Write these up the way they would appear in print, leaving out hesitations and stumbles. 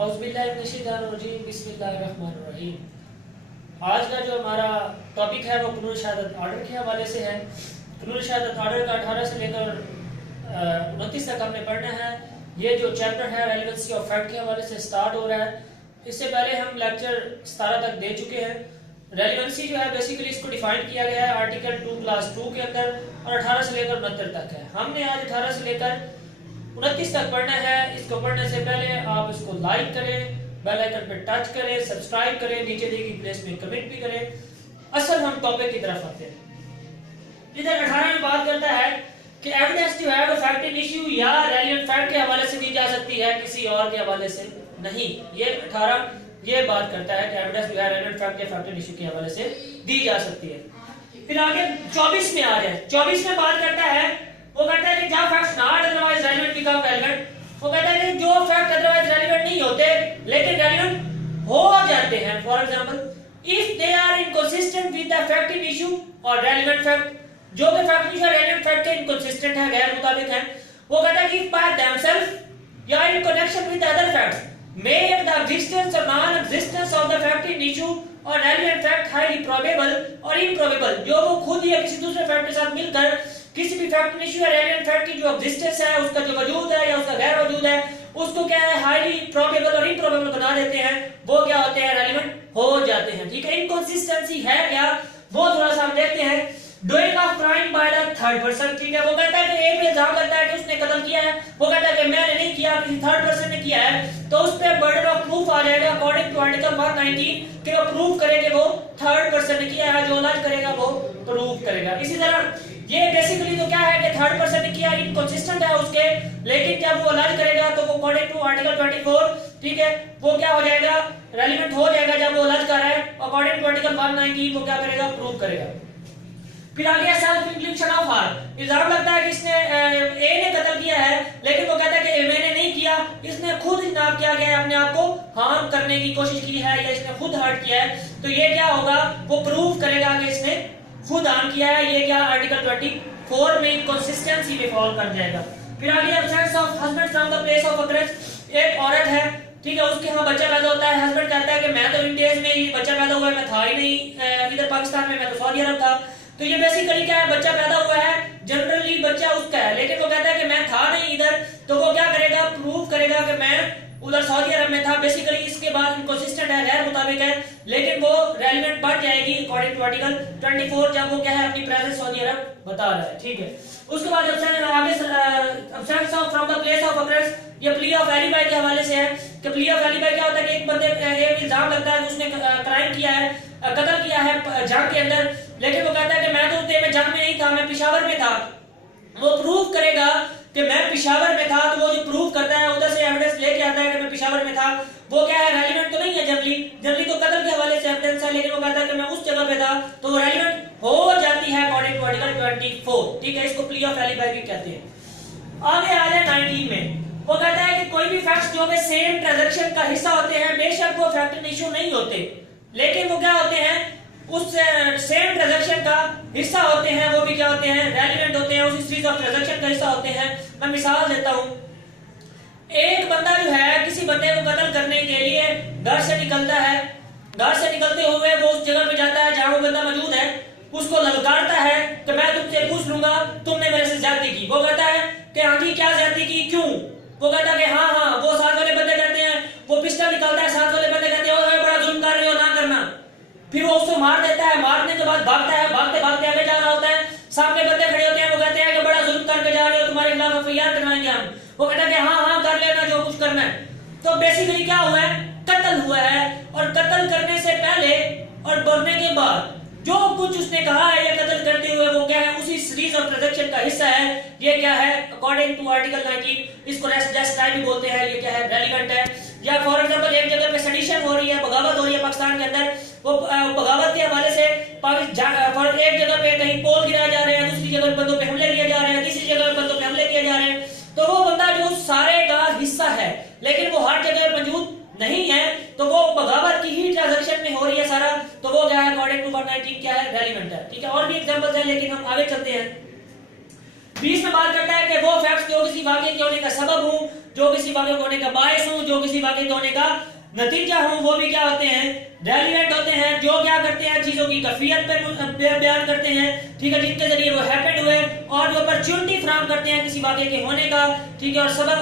औज़ुबिल्लाहिमिनश्शैतानिर्रजीम बिस्मिल्लाहिर्रहमानिर्रहीम। आज का जो हमारा टॉपिक है वो कानून शहादत ऑर्डर के हवाले से है। कानून शहादत ऑर्डर का 18 से लेकर 29 तक हमने पढ़ना है। ये जो चैप्टर है रेलेवेंसी ऑफ फैक्ट के हवाले से स्टार्ट हो रहा है। इससे पहले हम लेक्चर 17 तक दे चुके हैं। रेलेवेंसी जो है बेसिकली इसको डिफाइन किया गया है आर्टिकल 2 क्लास 2 के अंदर और 18 से लेकर 69 तक है। हमने आज 18 से लेकर 29 तक पढ़ना है। इसको पढ़ने से पहले आप इसको लाइक करें, बेल आइकन पे टच करें, सब्सक्राइब करें, नीचे दी गई प्लेस में कमेंट भी करें। असल हम टॉपिक की तरफ आते हैं। इधर 18 में बात करता है कि एविडेंस जो है वो फैक्ट इन इशू या रेलेवेंट फैक्ट के हवाले से दी जा सकती है, किसी और के हवाले से नहीं। ये 18 ये बात करता है कि एविडेंस जो है रेलेवेंट फैक्ट या फैक्ट इन इशू के हवाले से दी जा सकती है। फिर आगे 24 में आ जाए। 24 में बात करता है, वो कहता है कि जब facts not otherwise relevant become relevant. वो कहता है कि जो फैक्ट अदरवाइज रेलेवेंट नहीं होते लेकिन रेलेवेंट हो जाते हैं। For example if they are inconsistent with the fact in issue और रेलेवेंट फैक्ट, जो भी फैक्ट इशू रेलेवेंट फैक्ट के इनकंसिस्टेंट है, गैर मुताबिक है, वो कहता है कि बाय देमसेल्फ या in connection with other facts make the existence और non existence of the fact in issue और रेलेवेंट फैक्ट हाईली प्रोबेबल और इम्प्रोबेबल। जो वो खुद या किसी दूसरे फैक्ट के साथ मिलकर किसी भी फैक्ट इन इशू या रेलेवेंट फैक्ट की जो एग्जिस्टेंस है, उसका जो वजूद है या उसका गैर वजूद है, उसको क्या है हाईली प्रोबेबल और इम्प्रोबेबल बना देते हैं। वो क्या होते हैं? रेलेवेंट हो जाते हैं। ठीक है, इनकंसिस्टेंसी है क्या, वो थोड़ा सा हम देखते हैं। Doing of crime by the third person. ठीक है, वो कहता है कि एक इल्जाम लगता है कि उसने कत्ल किया है, वो कहता है कि मैंने नहीं किया, किसी थर्ड पर्सन ने किया है, तो उस पे बर्डन ऑफ प्रूफ आ जाएगा अकॉर्डिंग टू आर्टिकल 119 कि वो प्रूफ करेगा वो थर्ड पर्सन ने किया है, जो अलग करेगा वो प्रूफ करेगा। इसी तरह ये बेसिकली तो क्या है कि थर्ड पर्सन ने किया, इनकंसिस्टेंट है उसके, लेकिन जब वो अलग करेगा तो वो अकॉर्डिंग टू आर्टिकल 24, ठीक है, वो क्या हो जाएगा? रेलेवेंट हो जाएगा। जब वो अलग कर रहा है अकॉर्डिंग टू आर्टिकल 119 वो क्या करेगा? प्रूफ करेगा। फिर आगे सेल्फ इंफ्लिक्शन ऑफ हार्म। इल्जाम लगता है कि इसने ए ने कत्ल किया है, लेकिन वो कहता है कि मैंने नहीं किया, इसने खुद इस्तेमाल किया गया है, अपने आप को हार्म करने की कोशिश की है या इसने खुद हर्ट किया है, तो ये क्या होगा? वो प्रूव करेगा कि इसने खुद हार्म किया है। ये क्या आर्टिकल 24 में कंसिस्टेंसी में फॉल कर जाएगा। फिर आगे absence of husband from the place of occurrence. एक औरत है, ठीक है, उसके यहाँ बच्चा पैदा होता है, हस्बैंड कहता है कि मैं तो इंडिया में ही बच्चा पैदा हुआ है, मैं था ही नहीं इधर पाकिस्तान में, मैं तो सऊदी अरब था। तो ये बेसिकली क्या है? बच्चा पैदा हुआ है, जनरली बच्चा उसका है, लेकिन वो कहता है कि मैं था नहीं इधर, तो वो क्या करेगा? प्रूव करेगा कि मैं उधर सऊदी अरब में था। बेसिकली इसके बाद इनकंसिस्टेंट है, गैर मुताबिक है, लेकिन वो रेलेवेंट बन जाएगी अकॉर्डिंग टू आर्टिकल 24 जब वो क्या है? अपनी प्रेजेंस सऊदी अरब बता रहा है। ठीक है, उसके बाद आगे absence of from the place of occurrence, ये प्ली ऑफ एलिबाई के हवाले से है कि प्ली ऑफ एलिबाई क्या होता है कि एक बंदे एक इल्जाम लगता है कि उसने क्राइम किया है, कत्ल किया है जंग के अंदर, लेकिन वो कहता है कि मैं तो उतने में जंग में नहीं था, मैं पेशावर में था। वो प्रूव करेगा कि मैं पेशावर में था, तो वो जो प्रूव करता है उधर से एविडेंस लेके आता है कि मैं पेशावर में था, वो क्या है? रेलेवेंट तो नहीं है। जनरली तो कत्ल के हवाले से एविडेंस है, लेकिन वो कहता है कि मैं उस जगह पे था, तो वो रेलेवेंट हो जाती है अकॉर्डिंग टू आर्टिकल 24। ठीक है, इसको प्ली ऑफ एलिबाई भी कहते हैं। आगे आ जाए 19 में। वो कहता है कि कोई भी फैक्ट्स जो कि सेम ट्रांजैक्शन का हिस्सा होते हैं, बेशक वो फैक्ट इन इशू नहीं होते, लेकिन वो क्या होते हैं? उस सेम ट्रांजैक्शन का हिस्सा होते हैं, वो भी क्या होते हैं? रेलेवेंट होते हैं, उसी सीरीज ऑफ ट्रांजैक्शन का हिस्सा होते हैं। मैं मिसाल देता हूं। एक बंदा जो है किसी बंदे को कत्ल करने के लिए घर से निकलता है, घर से निकलते हुए वो उस जगह पे जाता है जहां वो बंदा मौजूद है, उसको ललकारता है कि मैं तुमसे पूछ लूंगा तुमने मेरे से ज्यादती की। वो कहता है कि हाँ जी, क्या ज्यादती की, क्यों? वो कहता है कि हाँ हाँ। वो साथ वाले बंदे कहते हैं, वो पिस्टल निकालता है, साथ वाले बंदे कहते हैं ओए बड़ा जुल्म कर रहे हो, ना करना। फिर वो उसको मार देता है, मारने के बाद भागता है, भागते भागते आगे जा रहा होता है, सामने बंदे खड़े होते हैं, वो कहते हैं कि बड़ा जुल्म करके जा रहे हो, तुम्हारे खिलाफ एफआईआर करवाएंगे हम। वो कहता है कि हाँ हाँ कर लेना जो कुछ करना है। तो बेसिकली क्या हुआ है? कत्ल हुआ है, और कत्ल करने से पहले और मरने के बाद जो कुछ उसने कहा है या कत्ल करते हुए वो क्या है? उसी सीरीज ऑफ ट्रांजैक्शन का हिस्सा है। ये क्या है? अकॉर्डिंग टू आर्टिकल 19 इसको जस्ट टाइम भी बोलते हैं। ये क्या है? रेलेवेंट है। या फॉर एग्जांपल एक जगह पे सेडिशन हो रही है, बगावत हो रही है पाकिस्तान के अंदर, वो बगावत के हवाले से एक जगह पे कहीं पोल गिराए जा रहे हैं, दूसरी जगह बंदों पे हमले किए जा रहे हैं, तीसरी जगह बंदों पे हमले किए जा रहे हैं, तो वो बंदा जो सारे का हिस्सा है लेकिन वो हर जगह मौजूद नहीं है, तो वो बगावत की ही ट्रांजैक्शन में हो रही है सारा, तो वो क्या है? अकॉर्डिंग टू 119 क्या है? रेलेवेंट है। ठीक है, और भी एग्जांपल्स हैं लेकिन हम आगे चलते हैं। 20 में बात करता है कि वो फैक्ट्स जो किसी वाकये के होने का सबब हूं, जो किसी वाकये के होने का बायस हूं, जो किसी वाकये के होने का नतीजा हूं, वो भी क्या होते हैं, रेलिवेंट होते हैं। जो क्या करते हैं, चीजों की कैफियत पर बयान करते हैं, ठीक है, जिनके जरिए वो हैपेंड हुए, और जो अपॉर्चुनिटी फराहम करते हैं किसी वाकये के होने का, ठीक है, और सबब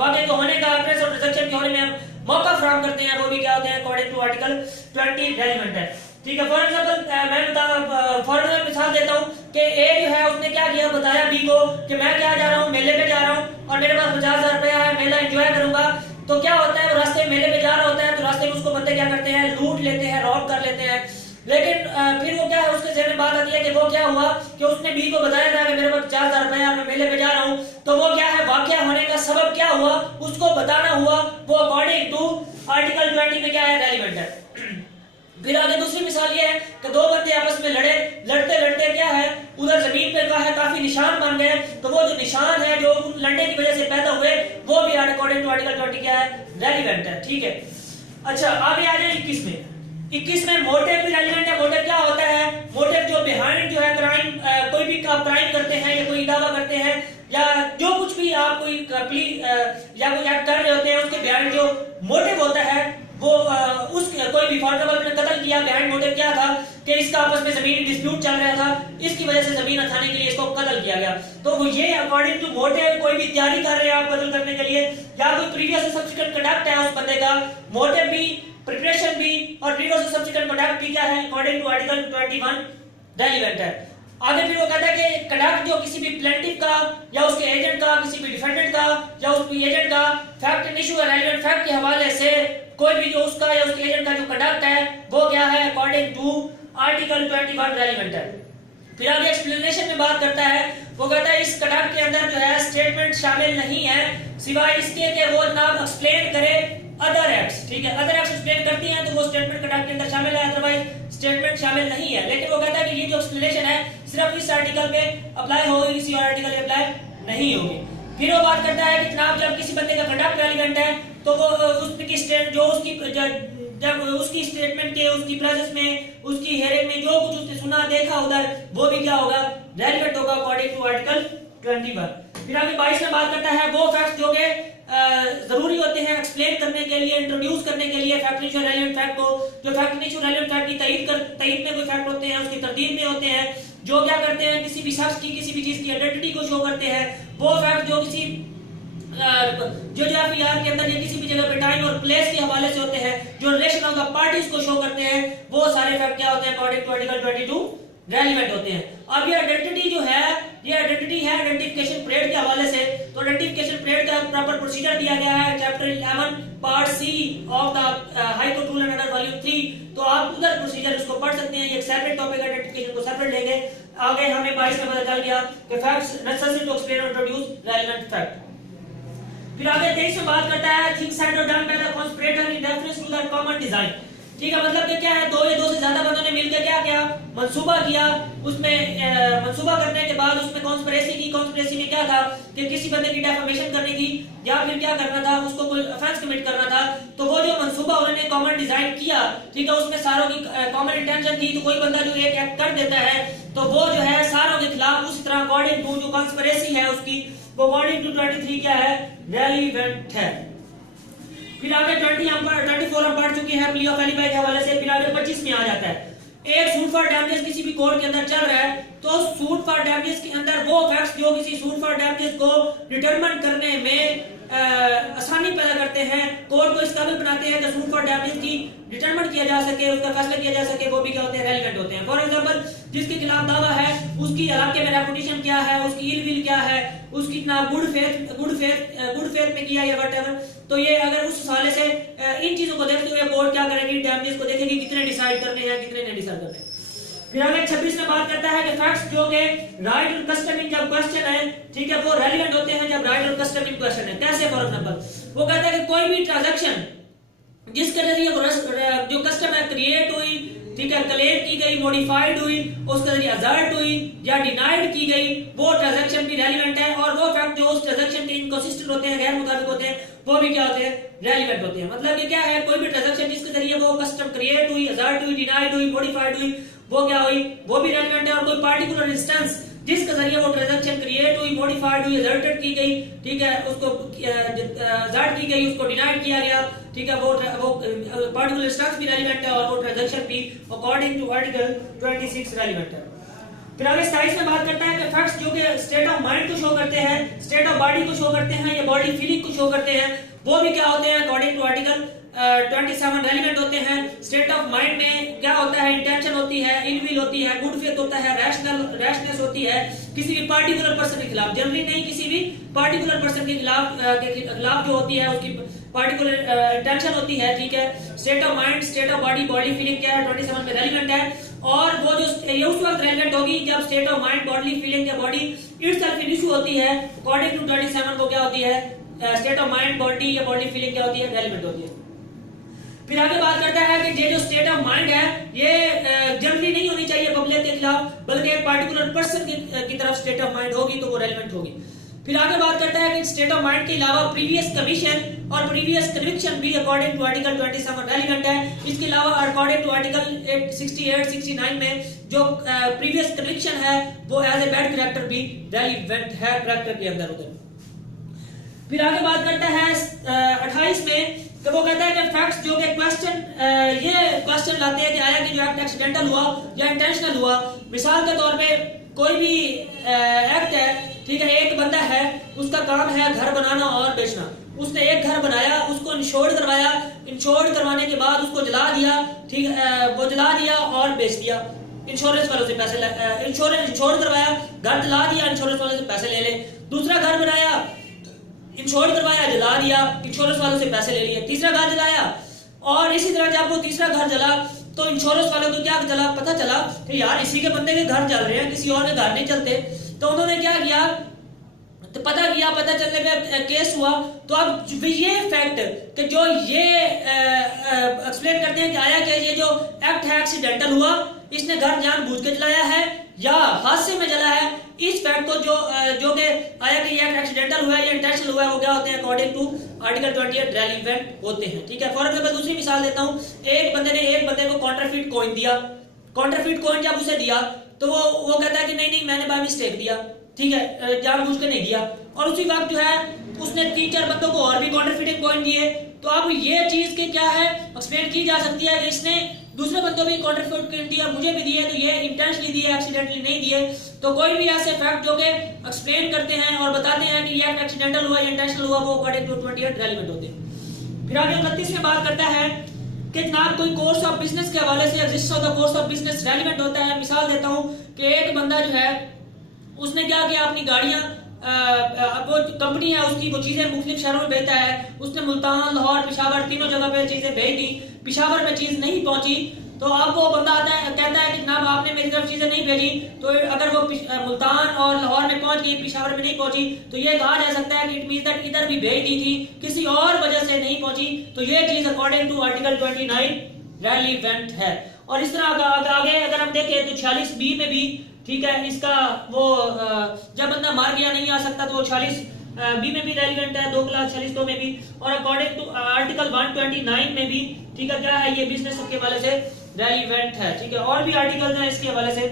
वाकये के होने का, प्रेस और ट्रांजैक्शन के होने में मौका फराहम करते हैं, वो भी क्या होते हैं, अकॉर्डिंग टू आर्टिकल 20 रेलिवेंट है। ठीक है, फॉर एग्जांपल मैं फॉर मिसाल देता हूं कि ए जो है उसने क्या किया, बताया बी को कि मैं क्या जा रहा हूं, मेले पे जा रहा हूं और मेरे पास 50,000 रुपया है, मेला एंजॉय करूंगा। तो क्या होता है, वो रास्ते में मेले पे जा रहा होता है, तो रास्ते में उसको बंदे क्या करते हैं, लूट लेते हैं, रॉब कर लेते हैं। लेकिन फिर वो क्या है, उसके जहन में बात आती है कि वो क्या हुआ कि उसने बी को बताया था कि मेरे पास 50,000 रुपया है, मैं मेले पे जा रहा हूं। तो वो क्या है, वाकया होने का सबब क्या हुआ, उसको बताना हुआ, वो अकॉर्डिंग टू आर्टिकल 20 में क्या है, रेलिवेंट है। फिर आगे दूसरी मिसाल ये है कि दो बंदे आपस में लड़ते लड़ते क्या है, उधर जमीन पे का है काफी निशान बन गए। तो वो जो निशान है जो लड़ने की वजह से पैदा हुए, वो भी अकॉर्डिंग टू आर्टिकल 20 क्या है, रेलिवेंट है। ठीक है, अच्छा आगे आ जाए 21 में। 21 में मोटिव भी रेलिवेंट है। मोटिव क्या होता है, मोटिव जो बिहाइंड जो है क्राइम, कोई भी आप क्राइम करते हैं या कोई दावा करते हैं या जो कुछ भी आप कोई या कोई एक्ट कर रहे होते हैं, उसके बिहाइंड जो मोटिव होता है वो उस कोई भी फॉर एग्जांपल ने कत्ल किया, बिहाइंड मोटिव क्या था कि इसका आपस में जमीनी डिस्प्यूट चल रहा था, इसकी वजह से जमीन हथाने के लिए इसको कत्ल किया गया। तो वो ये अकॉर्डिंग टू मोटिव, कोई भी तैयारी कर रहे हैं आप कत्ल करने के लिए या कोई प्रीवियस सब्सिक्वेंट कंडक्ट है उस बंदे का, मोटिव भी, प्रिपरेशन भी और प्रीवियस सब्सिक्वेंट कंडक्ट भी क्या है, अकॉर्डिंग टू आर्टिकल 21 रेलिवेंट है। आगे फिर वो कहता है कि कंडक्ट जो किसी भी प्लेंटिव का या उसके एजेंट का, किसी भी डिफेंडेंट का या उसके एजेंट का fact in issue relevant fact के हवाले से कोई भी जो उसका या उसके एजेंट का जो कंडक्ट है वो क्या है, अकॉर्डिंग टू आर्टिकल 21 रेलिवेंट है। फिर आगे एक्सप्लेनेशन में बात करता है, वो कहता है इस कंडक्ट के अंदर जो है स्टेटमेंट शामिल नहीं है सिवाय इसके कि वो जनाब एक्सप्लेन करे अदर एक्ट्स। ठीक है, अदर एक्ट्स एक्सप्लेन करती हैं तो वो स्टेटमेंट कंडक्ट के अंदर शामिल है, अदरवाइज स्टेटमेंट शामिल नहीं है। लेकिन वो कहता है कि ये जो एक्सप्लेनेशन है सिर्फ इस आर्टिकल पे अप्लाई होगी, किसी और आर्टिकल पे अप्लाई नहीं होगी। फिर वो बात करता है कि जनाब जब किसी बंदे का कंडक्ट रेलिवेंट है तो वो उसकी स्टेट जो उसकी जब उसकी स्टेटमेंट के उसकी प्रेजेंस में उसकी हेयरिंग में जो कुछ उसने सुना देखा उधर वो भी क्या होगा, रेलिवेंट होगा अकॉर्डिंग टू आर्टिकल 21। फिर आगे 22 में बात करता है वो फैक्ट्स जो के जरूरी होते हैं एक्सप्लेन करने के लिए, इंट्रोड्यूस करने के लिए फैक्ट इशू रेलेवेंट फैक्ट को। जो फैक्ट इशू रेलेवेंट फैक्ट की तईद में कोई फैक्ट होते हैं, उसकी तरदीद में होते हैं, जो क्या करते हैं किसी भी शख्स की किसी भी चीज की आइडेंटिटी को शो करते हैं। वो फैक्ट जो किसी जो एफआईआर के अंदर या किसी भी जगह पे टाइम और प्लेस के हवाले से होते हैं, जो रिलेशन ऑफ द पार्टीज को शो करते हैं, वो सारे फैक्ट क्या होते हैं अकॉर्डिंग टू आर्टिकल 22 रेलिवेंट होते हैं। अब ये आइडेंटिटी जो है, ये आइडेंटिटी है आइडेंटिफिकेशन परेड के हवाले से। तो आइडेंटिफिकेशन परेड का प्रॉपर प्रोसीजर दिया गया है chapter 11 part C of the High Court rule and order volume 3। तो आप उधर प्रोसीजर उसको पढ़ सकते हैं। ये एक सेपरेट टॉपिक है, आइडेंटिफिकेशन को सेपरेट लेंगे। आगे हमें 22 में पता चल गया कि फैक्ट्स नेसेसरी टू एक्सप्लेन और इंट्रोड्यूस रेलेवेंट फैक्ट। फिर आगे 23 में बात करता है थिंग्स सेड और done by the conspirator in reference to the common design. ठीक है, मतलब कि क्या है, दो या दो से ज्यादा बंदों ने मिलकर क्या किया, मंसूबा किया। उसमें मंसूबा करने के बाद उसमें कॉन्स्पिरेसी की। कॉन्स्पिरेसी में क्या था कि किसी बंदे की डेफामेशन करनी थी या फिर क्या करना था, उसको कोई ऑफेंस कमिट करना था। तो वो जो मंसूबा उन्होंने कॉमन डिजाइन किया, ठीक है, उसमें सारों की कॉमन इंटेंशन थी। तो कोई बंदा जो एक एक्ट कर देता है तो वो जो है सारों के खिलाफ उस तरह अकॉर्डिंग टू जो कॉन्स्पिरेसी है उसकी, वो अकॉर्डिंग टू 23 क्या है, रेलिवेंट है। फिर आगे 24 हम पढ़ चुके हैं प्ली ऑफ एलिबाई के हवाले से। फिर आगे 25 में आ जाता है, एक सूट फॉर डैमेजेस किसी भी कोर्ट के अंदर चल रहा है तो सूट फॉर डैमेजेस के अंदर वो फैक्ट्स जो किसी सूट फॉर डैमेजेस को डिटरमिन करने में आसानी पैदा करते हैं, कोर्ट को इस काबिल बनाते हैं कि सूट फॉर डैमेजेस की डिटरमिन किया जा सके, उसका फैसला किया जा सके, वो भी क्या होते हैं, रेलेवेंट होते हैं। फॉर एग्जांपल जिसके खिलाफ दावा है उसकी इलाके में रेपुटेशन क्या है, उसकी इल विल क्या है, उसकी ना गुड फेथ में किया या व्हाटएवर। तो ये अगर उस हवाले से इन चीजों को देखते हुए कोर्ट क्या करेगी, डैमेजेस को देखेगी कितने डिसाइड करने हैं कितने नहीं डिसाइड करने। फिर आगे 26 में बात करता है कि फैक्ट्स जो के राइट और कस्टम इन जब क्वेश्चन है, ठीक है, वो रेलेवेंट होते हैं जब राइट और कस्टम इन क्वेश्चन है। कैसे, फॉर एग्जांपल वो कहता है कि कोई भी ट्रांजैक्शन जिसके जरिए जो कस्टम है क्रिएट हुई, ठीक है, क्लेम की गई, मॉडिफाइड हुई, उसके जरिए अजर्ट हुई या डिनाइड की गई, वो ट्रांजैक्शन भी रेलेवेंट है। और वो फैक्ट जो उस ट्रांजैक्शन के इनकंसिस्टेंट होते हैं, गैर मुताबिक होते हैं, वो भी क्या होते हैं, रेलेवेंट होते हैं। मतलब ये क्या है, कोई भी ट्रांजैक्शन जिसके जरिए वो कस्टम क्रिएट हुई, अजर्ट हुई, डिनाइड हुई, मॉडिफाइड हुई, वो क्या हुई, वो भी रेलेवेंट है। और कोई पार्टिकुलर इंस्टेंस जिसके जरिए वो ट्रांजैक्शन क्रिएट हुई, मॉडिफाइड हुई, रिजल्टेड की गई, ठीक है, उसको ज़ाट की गई, उसको डिनाइड किया गया, ठीक है, वो पार्टिकुलर स्टॉक्स भी रेलिवेंट है और वो ट्रांजैक्शन भी अकॉर्डिंग टू आर्टिकल 26 रेलिवेंट है। फिर आगे 27 में बात करता है कि फैक्ट्स जो कि स्टेट ऑफ माइंड को शो करते हैं, स्टेट ऑफ बॉडी को शो करते हैं या बॉडी फीलिंग को शो करते हैं, वो भी क्या होते हैं अकॉर्डिंग टू आर्टिकल 27 रेलिवेंट होते हैं। स्टेट ऑफ माइंड में क्या होता है, इंटेंशन होती है, इल विल होती है, गुड फेथ होता है, रैशनेस होती है, किसी भी पार्टिकुलर पर्सन के खिलाफ, जनरली नहीं, किसी भी पार्टिकुलर पर्सन के खिलाफ जो होती है उसकी पार्टिकुलर इंटेंशन होती है, ठीक है। State of mind, state of body, body feeling क्या है 27 में रेलिवेंट है, और वो जो ये उस वक्त रेलिवेंट होगी जब state of mind, body feeling या बॉडी इटसेल्फ इन इशू होती है। अकॉर्डिंग टू 27 वो क्या होती है, स्टेट ऑफ माइंड, बॉडी या बॉडी फीलिंग क्या होती है, रेलिवेंट होती है। फिर आगे बात करता है कि ये जो स्टेट ऑफ माइंड है ये जनरली नहीं होनी चाहिए पब्लिक के खिलाफ, बल्कि एक पार्टिकुलर पर्सन की तरफ स्टेट ऑफ माइंड होगी तो वो रेलिवेंट होगी। फिर आगे बात करता है कि स्टेट ऑफ माइंड के अलावा प्रीवियस कमीशन और प्रीवियस कन्विक्शन भी अकॉर्डिंग टू आर्टिकल 27 रेलिवेंट है। इसके अलावा अकॉर्डिंग टू आर्टिकल 68, 69 में जो प्रीवियस कन्विक्शन है वो एज ए बैड कैरेक्टर भी रेलिवेंट है कैरेक्टर के अंदर उधर। फिर आगे बात करता है 28 में, तो वो कहता है कि फैक्ट्स जो कि क्वेश्चन ये क्वेश्चन लाते हैं कि आया कि जो एक्ट एक्सीडेंटल हुआ या इंटेंशनल हुआ। मिसाल के तौर पे कोई भी एक्ट है, ठीक है, एक बंदा है उसका काम है घर बनाना और बेचना, उसने एक घर बनाया, उसको इंश्योर्ड करवाया, इंश्योर्ड करवाने के बाद उसको जला दिया, ठीक है, वो जला दिया और बेच दिया, इंश्योरेंस वालों से पैसे इंश्योर करवाया, घर जला दिया, इंश्योरेंस वालों से पैसे ले ले। दूसरा घर बनाया, इंश्योर करवाया, जला दिया, इंश्योरेंस वालों से पैसे ले लिए। तीसरा घर जलाया और इसी तरह जब वो तीसरा घर जला तो इंश्योरेंस वालों को क्या चला, पता चला कि यार इसी के बंदे के घर जल रहे हैं, किसी और के घर नहीं चलते। तो उन्होंने क्या किया, तो पता किया, पता चलने पे केस हुआ। तो अब ये फैक्ट कि जो ये एक्सप्लेन करते हैं कि आया कि ये जो एक्ट है एक्सीडेंटल हुआ, इसने घर जानबूझ के जलाया है या हादसे में जला है, इस फैक्ट को जो कि आया कि ये एक्सीडेंटल हुआ है या इंटेंशनल हुआ है, वो क्या होते हैं अकॉर्डिंग टू आर्टिकल 28 रेलिवेंट होते हैं, ठीक है। फॉर एग्जांपल दूसरी मिसाल देता हूं, एक बंदे को कॉन्ट्राफिट कॉइन दिया, कॉन्ट्राफिट कॉइन जब उसे दिया तो वो कहता है कि नहीं मैंने बाय मिस्टेक दिया, ठीक है, जानबूझ के नहीं दिया, और उसी वक्त जो है उसने 3-4 बंदों को और भी कॉन्ट्राफिट कॉइन दिए। तो अब ये चीज के क्या है एक्सप्लेन की जा सकती है कि इसने दूसरे बंदों भी कॉन्ट्राफिट कॉइन दिया, मुझे भी दिए, तो ये इंटेंशनली दिए, एक्सीडेंटली नहीं दिए। तो कोई भी ऐसे फैक्ट जो के एक्सप्लेन करते हैं और बताते हैं कि ये एक्सीडेंटल हुआ या इंटेंशनल हुआ, वो अकॉर्डिंग टू 28 रेलेवेंट होते हैं। फिर आगे 29 में बात करता है कि जनाब कोई कोर्स ऑफ बिजनेस के हवाले से exist of the course of business relevant होता है। मिसाल देता हूं कि एक बंदा जो है उसने क्या किया, अपनी गाड़ियां वो कंपनी है उसकी, वो चीजें मुख्तलिफ शहरों में भेजता है, उसने मुल्तान, लाहौर, पेशावर तीनों जगह पे चीजें भेज दी, पेशावर में चीज नहीं पहुंची। तो अब वो बंदा आता है कहता है कि जनाब आपने मेरी तरफ चीजें नहीं भेजी, तो अगर वो मुल्तान और लाहौर में पहुंच गई, पेशावर में नहीं पहुंची, तो ये कहा जा सकता है कि इट मींस दैट इधर भी भेज दी थी, किसी और वजह से नहीं पहुंची। तो ये चीज अकॉर्डिंग टू आर्टिकल 29 रेलिवेंट है। और इस तरह आगे अगर हम देखें तो 46B में भी, ठीक है, इसका वो जब बंदा मार गया नहीं आ सकता, तो वो 46B में भी रेलिवेंट है, 2,46 में भी, और अकॉर्डिंग टू आर्टिकल 129 में भी, ठीक है, क्या है, ये बिजनेस के हवाले से रेलिवेंट है, ठीक है। और भी आर्टिकल्स हैं इसके हवाले से।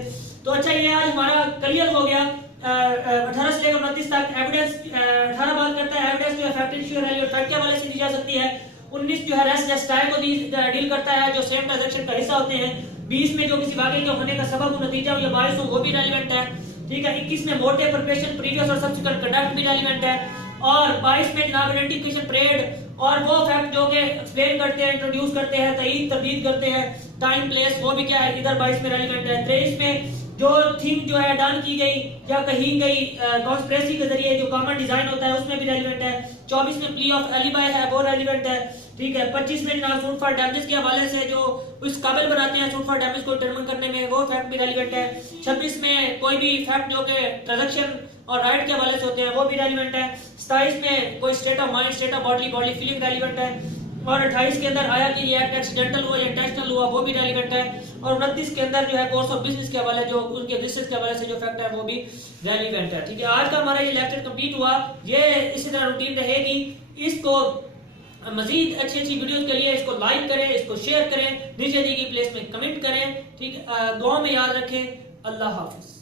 तो अच्छा, ये आज हमारा क्लियर हो गया 18 से लेकर 29 तक। एविडेंस 18 बात करता है एविडेंस जो फैक्ट इश्यू रेलिवेंट फैक्ट के हवाले से दी जा सकती है। 19 जो है रेस्ट जस्टिफाई को डील करता है, जो सेम ट्रांजैक्शन का हिस्सा होते हैं। 20 में जो किसी वाकये के होने का सबब नतीजा या बायस हो वो भी रेलिवेंट है, ठीक है। 21 में मोटिव, प्रिपरेशन, प्रीवियस और सब्सिक्वेंट कंडक्ट भी रेलिवेंट है। और 22 में जनाब आइडेंटिफिकेशन परेड और वो फैक्ट जो के एक्सप्लेन करते हैं, इंट्रोड्यूस करते हैं, तईद तरदीद करते हैं, टाइम प्लेस, वो भी क्या है इधर 22 में रेलिवेंट है। 23 में जो थिंग जो है डन की गई या कही गई कॉन्स्पिरेसी के जरिए जो कॉमन डिजाइन होता है उसमें भी रेलिवेंट है। 24 में प्ली ऑफ एलिबाई है, वो रेलिवेंट है, ठीक है। 25 में जनाब सूट फॉर डैमेज के हवाले से जो इस काबिल बनाते हैं सूट फॉर डैमेज को डिटरमिन करने में, वो फैक्ट भी रेलिवेंट है। 26 में कोई भी फैक्ट जो कि ट्रांजैक्शन और राइट के हवाले से होते हैं वो भी रेलिवेंट है। 27 में कोई state of mind, state of body feeling relevant है। और 28 के अंदर आया कि ये एक्ट एक्सीडेंटल हुआ या इंटेंशनल हुआ, वो भी रेलिवेंट है। और 29 के अंदर जो है कोर्स ऑफ बिजनेस के हवाले जो उनके बिजनेस के हवाले से जो फैक्ट है वो भी रेलिवेंट है, ठीक है। आज का हमारा ये लेक्चर कंप्लीट हुआ। ये इसी तरह रूटीन रहेगी। इसको मजीद अच्छी वीडियोस के लिए इसको लाइक करें, इसको शेयर करें, नीचे दी गई प्लेस में कमेंट करें, ठीक है। दुआ में याद रखें। अल्लाह हाफिज।